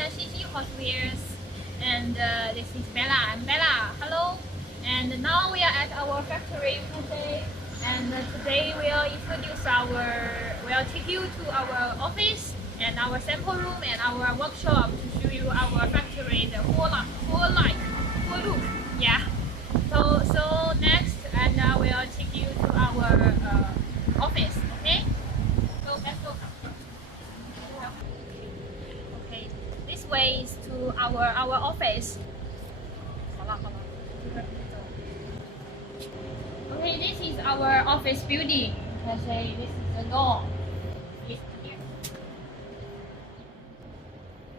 CC Hot Wheels, and this is Bella. I'm Bella. Hello. And now we are at our factory today, and today we'll take you to our office and our sample room and our workshop to show you our factory, the full look. Yeah. So next, and we'll take you to our office. Okay. So let's go. Okay. This way is to our office. Okay, this is our office building. Let's say this is the door. It's here.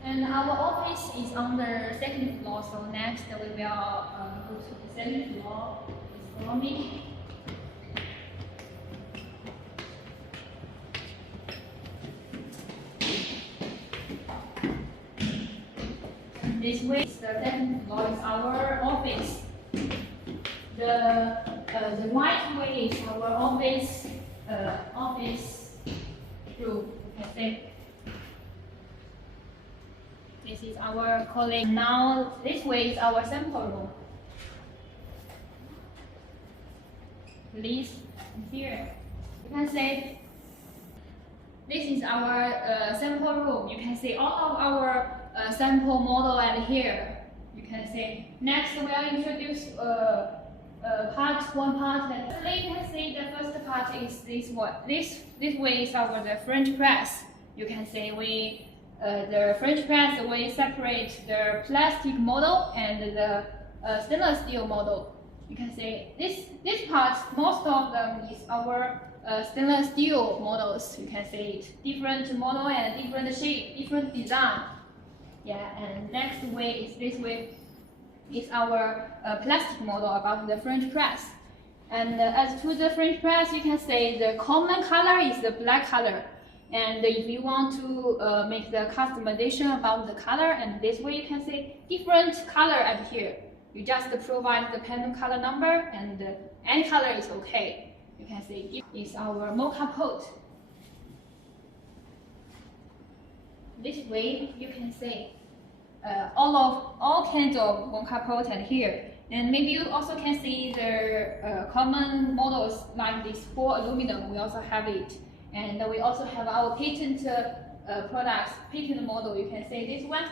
And our office is on the second floor, so next we will go to the second floor. Please follow me. And this way, the second floor is our office. The right way is our office room. Okay. This is our colleague. Now this way is our sample room. Please here. You can say this is our sample room. You can see all of our sample model at here. You can see next we'll introduce one part. And you can see the first part is this one. This way is the French press. You can see the French press, we separate the plastic model and the stainless steel model. You can see this part, most of them is our stainless steel models. You can see it, different model and different shape, different design. Yeah, and next way is this way. Is our plastic model about the French press. And as to the French press, you can say the common color is the black color. And if you want to make the customization about the color, and this way you can say different color at here. You just provide the panel color number, and any color is okay. You can say it's our Moka pot. This way you can say all kinds of Moka pot at here. And maybe you also can see the common models like this for aluminum. We also have it. And we also have our patent products, patent model. You can see this one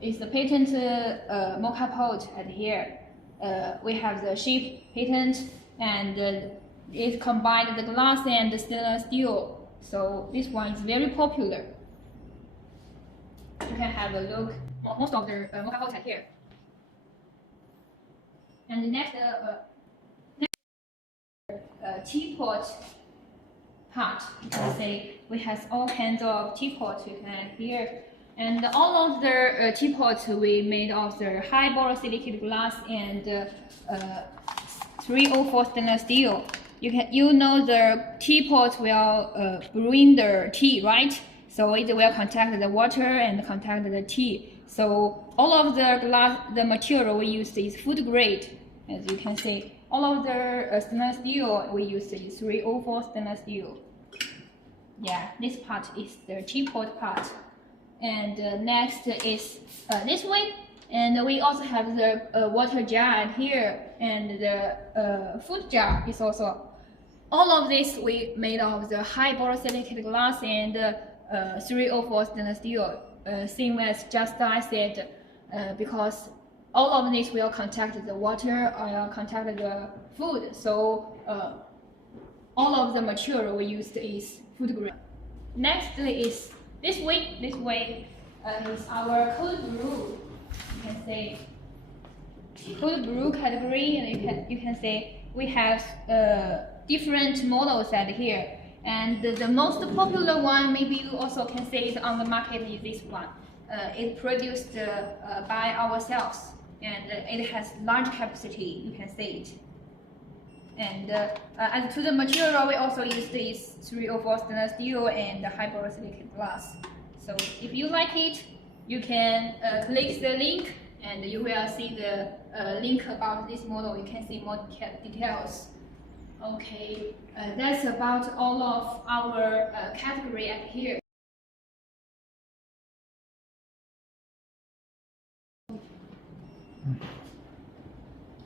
is the patent Moka pot at here. We have the shape patent, and it combined the glass and the stainless steel. So this one is very popular. You can have a look. Most of the Moka pots are here. And the next teapot part, you can say we have all kinds of teapots you can here. And all of the teapots we made of the high borosilicate glass and 304 stainless steel. You know the teapot will brewing the tea, right? So it will contact the water and contact the tea. So all of the material we use is food grade, as you can see. All of the stainless steel we use is 304 stainless steel. Yeah, this part is the teapot part. And next is this way. And we also have the water jar here, and the food jar is also. All of this we made of the high borosilicate glass and 304 stainless steel. Same as just I said, because all of this will contact the water or contact the food. So all of the material we used is food grade. Next is this way. This way is our cold brew. You can say cold brew category, and you can say we have different models at here. And the most popular one, maybe you also can say it on the market, is this one. It's produced by ourselves, and it has large capacity. You can see it. And as to the material, we also use this 304 stainless steel and high borosilicate glass. So if you like it, you can click the link, and you will see the link about this model. You can see more details. Okay, that's about all of our category at here.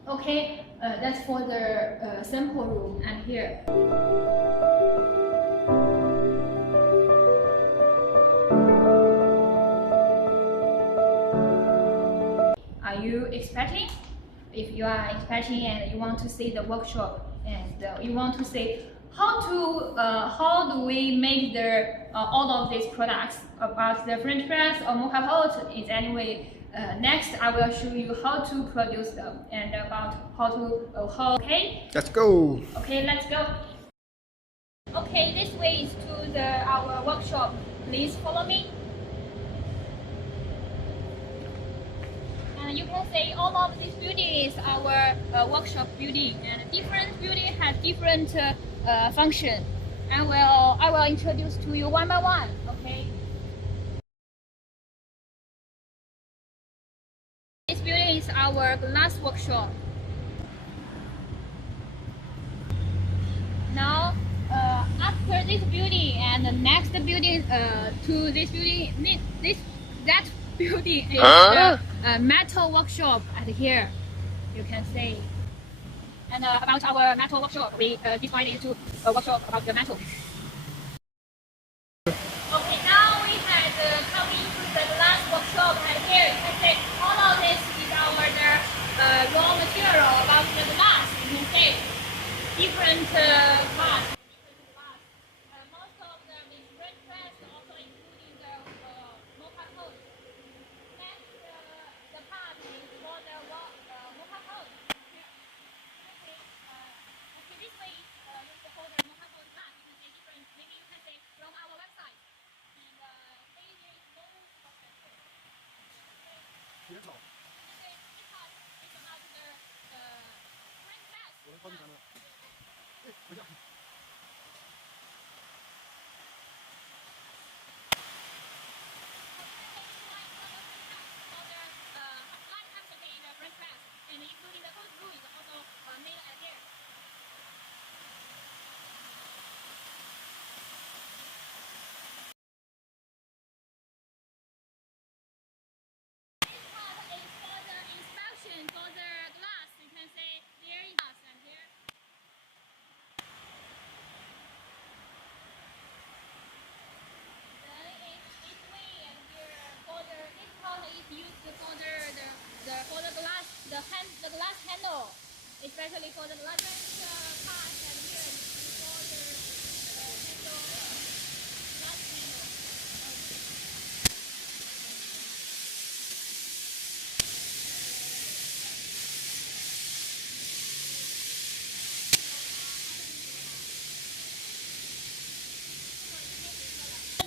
Okay, that's for the sample room and here. Are you expecting? If you are expecting and you want to see the workshop and you want to see how do we make the all of these products about the French press or Moka pot is anyway. Next, I will show you how to produce them and about how to okay. Let's go. Okay, let's go. Okay, this way is to our workshop. Please follow me. And you can see all of this building is our workshop building, and different building has different function. I will introduce to you one by one. Okay. This building is our glass workshop. Now, after this building and the next building to this building, that building is the metal workshop at here. You can see. And about our metal workshop, we divide it into a workshop about the metal. Okay, now we had coming to the glass workshop and here you can see all of this is our raw material about the glass. You can see different parts. Most of them is French press, also including the Moka code. Next, the part is for the Moka code. Okay, this way is the folder Moka code glass. You can see different. Maybe you can see from our website. And there is no process. Okay. This part is about the French press. The glass handle, especially for the largest part, and here is for the handle, glass handle.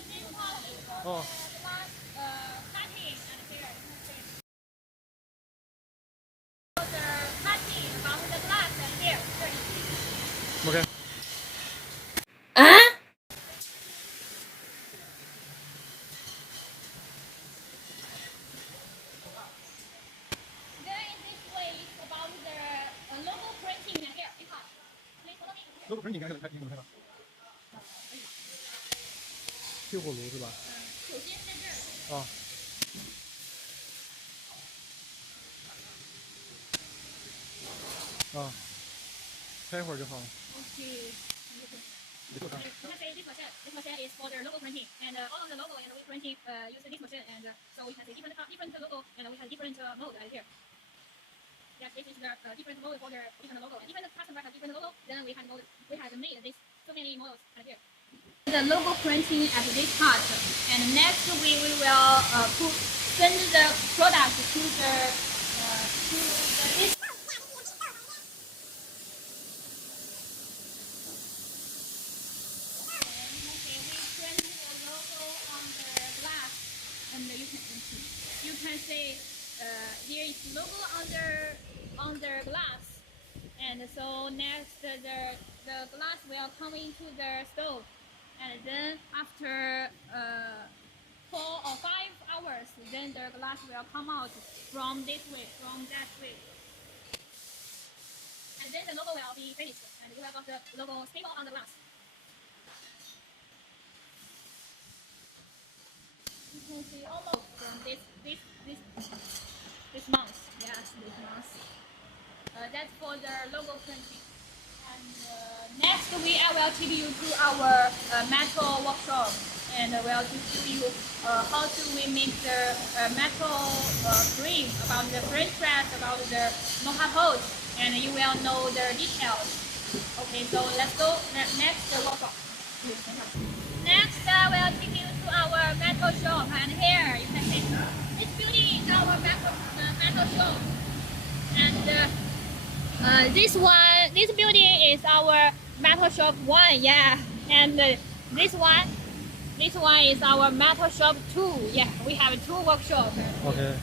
This part is for the glass cutting, and here you can see. For the cutting about the glass, and here. Okay. There is this way about the logo printing, and here, this part. Please follow me. logo printing 应该是开吧？气火炉是吧？首先在这儿。啊。啊，开一会儿就好了。Okay. This machine is for the logo printing, and all of the logo and we printing use this machine, and so we can see different logo, and we have different mode right here. Yes, this is the different mode for the different logo, and different customer have different logo. Then we have made this so many models right here. The logo printing at this part, and next we will send the product to this. And you can see there is logo on the glass, and so next the glass will come into the stove, and then after 4 or 5 hours, then the glass will come out from this way, from that way, and then the logo will be finished, and you have got the logo stable on the glass. You can see almost from this This month, yes, this month. That's for the logo printing. And next I will take you to our metal workshop, and I will show you how do we make the metal frame, about the French press, about the Moka pose, and you will know the details. Okay, so let's go next workshop. Next I will take you to our metal shop, and here you can see this building is our metal shop, and this building is our metal shop 1, yeah, and this one is our metal shop 2, yeah. We have 2 workshops. OK。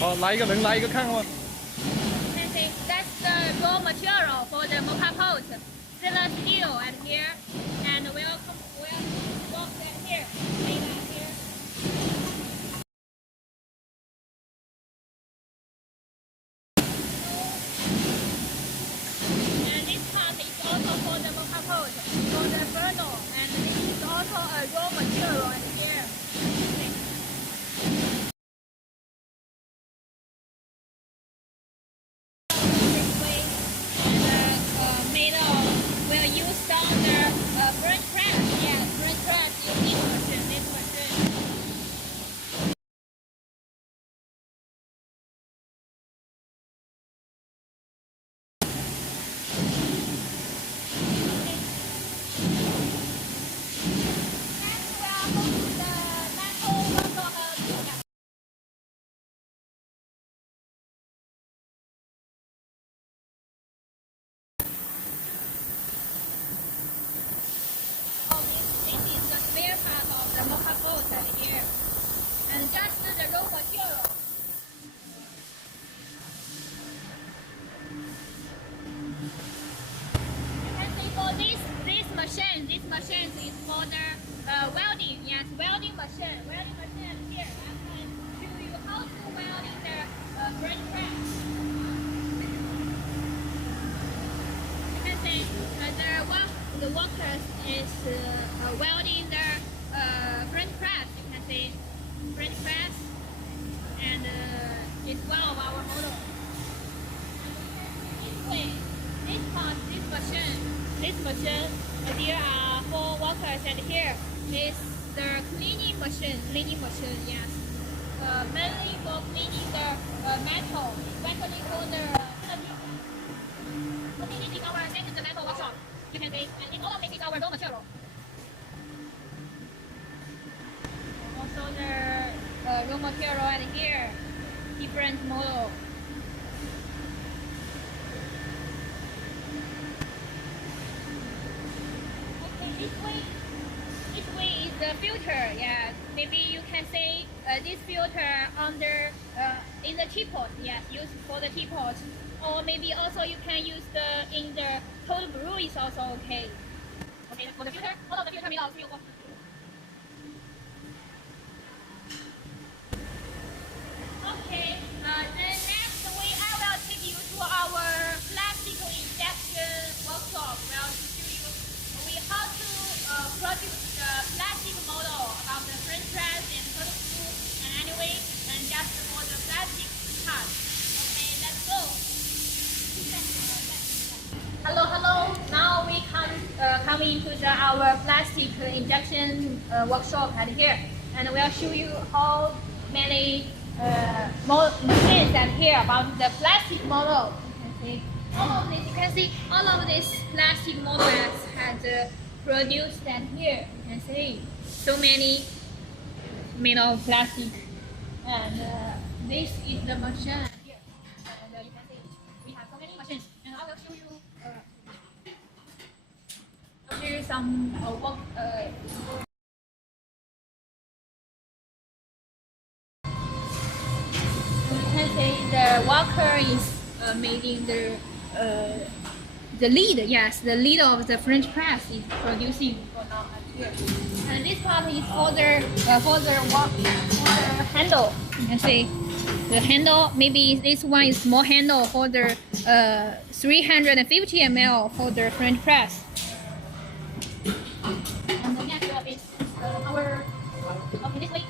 好，来一个，能来一个看看吗？ That's the raw material for the Moka pose. Stainless steel at here, and we'll walk at here, lay that here. And this part is also for the Moka pose, for the burner, and this is also a raw material at here. Okay. French press, yeah, French press, this machine. Next, we are going to the metal workshop. This is the spare part of the Moka pose at here, and just the raw material. You can see for this machine is for the welding, yes, welding machine here. I can show you how to weld in the French press. You can see the workers is welding the French press. You can see French press, and it's one of our models. This way, this machine, there are 4 workers, and here is the cleaning machine, yes. Mainly for cleaning the metal, especially for the this is our second metal workshop. You can see, and all of this is our raw material. Also the raw material at here, different model. Okay, this way is the filter. Yeah, maybe you can say this filter under in the teapot. Yes, used for the teapot. Or maybe also you can use in the cold brew is also okay. Okay, for the filter, all of the filter made out of steel. Okay, then next I will take you to our plastic injection workshop. Well, to show you how to produce the plastic model about the French press and cold brew, and anyway, and just for the plastic part. Okay, let's go. Hello. Now we come into our plastic injection workshop at here, and we'll show you how many machines that here about the plastic model. You can see all of this. You can see all of this plastic models had produced that here. You can see so many made of plastic, and this is the machine here. And you can see we have so many machines, and I will show you. I'll show you some work. You can say the worker is making the lead. Yes, the lead of the French press is producing for now here. And this part is for the handle. You can see the handle. Maybe this one is small handle for the 350 ml for the French press. And the next is our this way.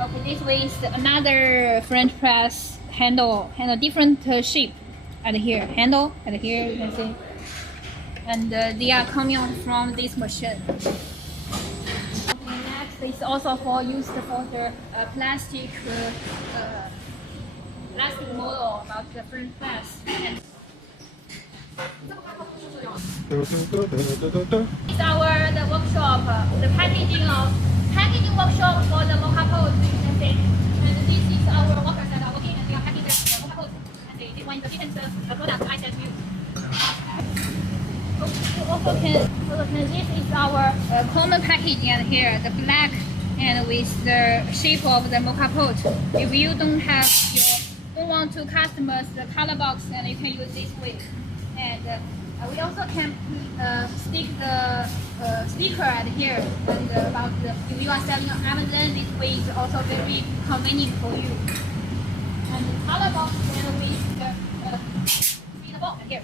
Okay, this way is another French press handle different shape at here. Handle at here, you can see. And they are coming from this machine. Okay, next is also for used for the plastic model about the French press. And it's our the workshop, the packaging workshop for the Moka pot, you can see. And this is our workers that are working and they are packing the Moka pot. And they want the different products I said to you. Also can this is our common packaging and here, the black and with the shape of the Moka pot. If you don't want to customize the color box, and you can use this way. And we also can stick the sticker at here. And about if you are selling on Amazon, this way is also very convenient for you. And the color box and with the box here.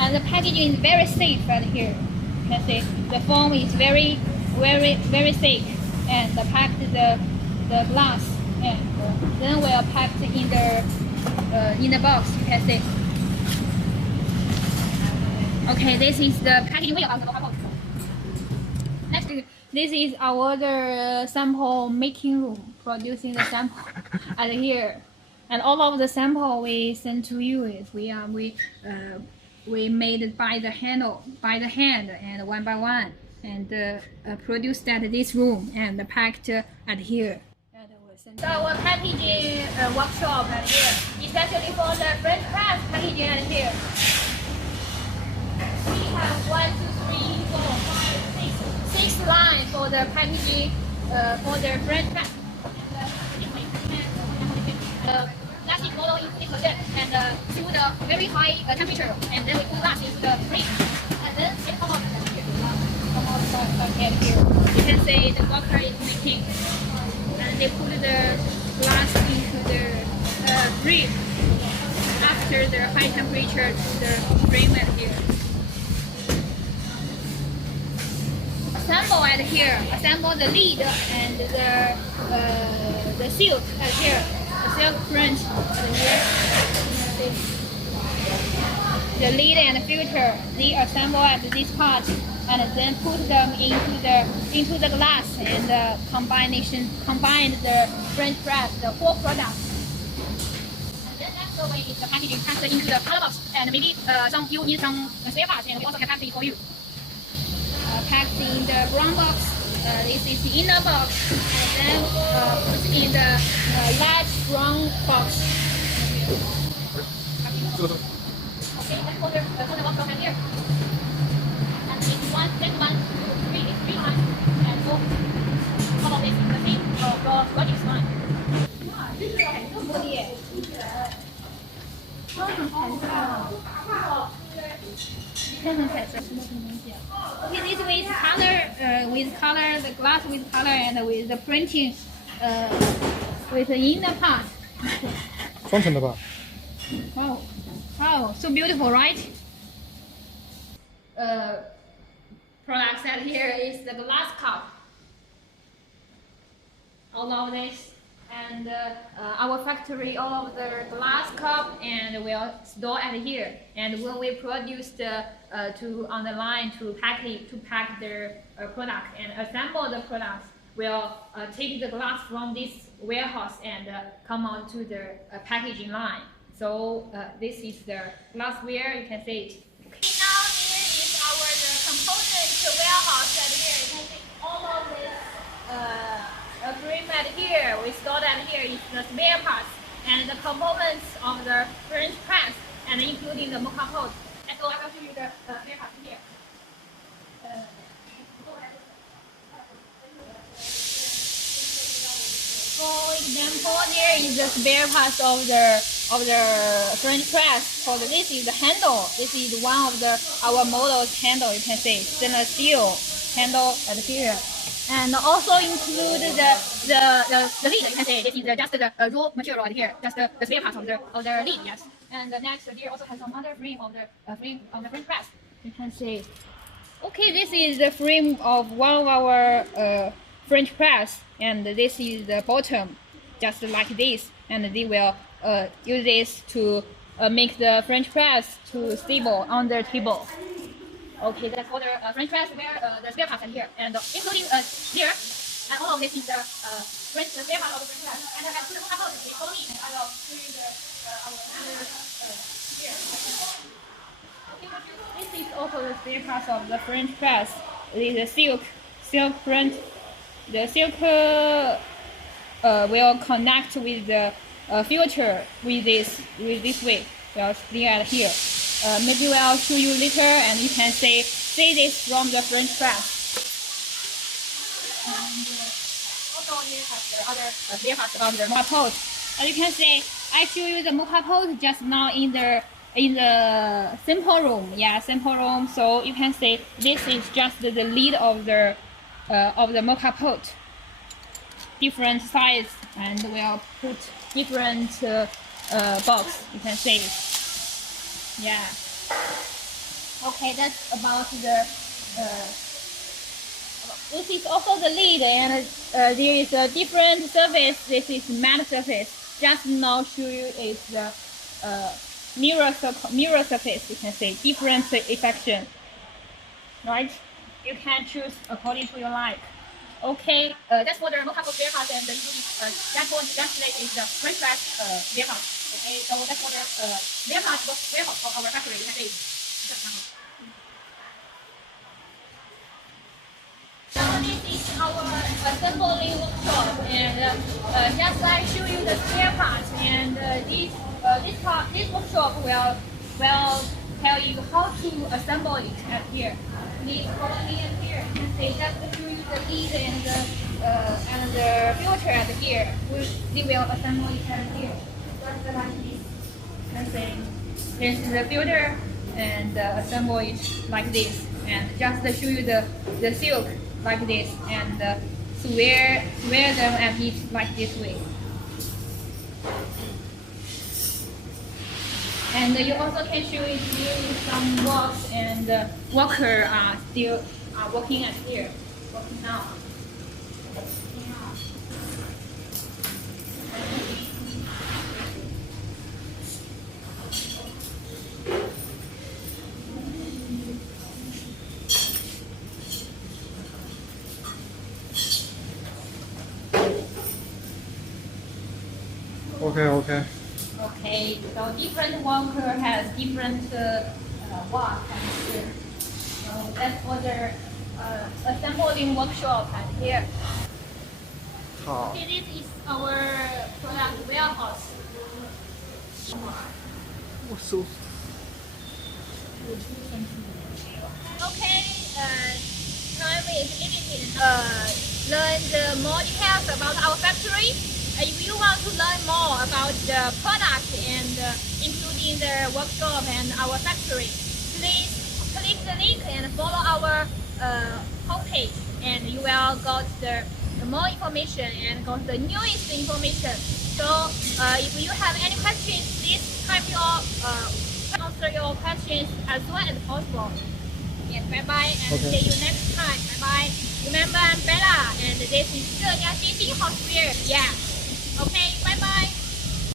And the packaging is very safe right here. You can see the foam is very safe, and packed the glass, and then we'll pack in the box. You can see. Okay, this is the packaging way of the Moka pot. Next, this is our other sample making room, producing the sample at here, and all of the sample we send to you is we made it by the hand and one by one, and produced at this room and packed at here. So our packaging workshop at here, especially for the French press packaging at here. We have 1, 2, 3, 4, 5, 6 lines for the packaging for the French press. And plastic model in this machine and to the very high temperature, and then we put glass into the fridge, and then it comes out here. You can see the worker is making, and they put the glass into the fridge after the high temperature to the frame at here. Assemble at here. Assemble the lid and the silk at here. Silk French here. The lid and the filter, they assemble at this part and then put them into the glass and combine the French press, the whole product. And then that's the way the packaging packed into the color box, and maybe you need some spare parts, and we also can pack it for you. Packed in the brown box. This is the inner box, and then put in the large brown box. Okay, let's put the box over here. And it's 1, then 1, 2, 3, 3 lines, and 4. All of this is the same for logic line. 很多耶，超很彩色。看很彩色，什么东西？Okay, this with color, the glass with color, and with the printing, with the inner part. 双层的吧？ Wow, so beautiful, right? Product set here is the glass cup. All of this, and our factory, all of the glass cup, and we'll store at here. And when we produce on the line to pack the product and assemble the products, will take the glass from this warehouse and come on to the packaging line. So this is the glassware, you can see it. Okay, now here is our component warehouse at here. You can see all of this frame at here. We store that here is the spare parts and the components of the French press, and including the Moka pot. And so I will show you the spare parts here. For example, there is the spare parts of the French press. So this is the handle. This is one of our model's handle. You can see stainless steel handle at here, and also include the lid. You can see this is just the raw material right here, just the spare part of the lid. Yes, and next here also has some other frame of the French press. You can see. Okay, this is the frame of one of our French press, and this is the bottom, just like this, and they will use this to make the French press to stable on the table. Okay, that's for the French press where the spare parts are here, and including here, and all of this is the spare part of the French press, and I have two more only, and I will show you our other here. This is also the spare parts of the French press. It is a silk print. The silk will connect with the filter with this way. We'll see at here. Maybe I'll show you later, and you can see this from the French press. And also here has the other spare parts of the Moka pot. As you can see, I show you the Moka pot just now in the sample room. Yeah, sample room. So you can see this is just the lid of the Moka pot. Different size, and we'll put different box. You can see it. Yeah. Okay, that's about the. This is also the lid, and there is a different surface. This is matte surface. Just now show you is the mirror surface. You can see different affection. Right? You can choose according to your like. Okay, that's for the Moka pot spare parts, and that is the French press spare parts. Okay, so that's for the spare parts warehouse of our factory. You can see. So this is our assembly workshop, and just I show you the spare parts, and this workshop will tell you how to assemble it at here. This only at here. You can see just show you the lid and the filter at here. We will assemble it at here. Just like this. You can see this is the filter, and assemble it like this, and just show you the silk like this, and swear them at it like this way. And you also can show it here some works, and worker are still working at here, working now. Okay. Okay, so different worker has different work at here. So that's for the assembling workshop at here. Okay, this is our product warehouse. Okay, time is limited. Learn more details about our factory. If you want to learn more about the product and including the workshop and our factory, please click the link and follow our homepage, and you will get the more information and got the newest information. So if you have any questions, please type answer your questions as soon as possible. Yes, bye bye, and see you next time. Bye bye. Remember, I'm Bella, and this is 浙江新星 Hospital. Yeah. Okay, bye bye.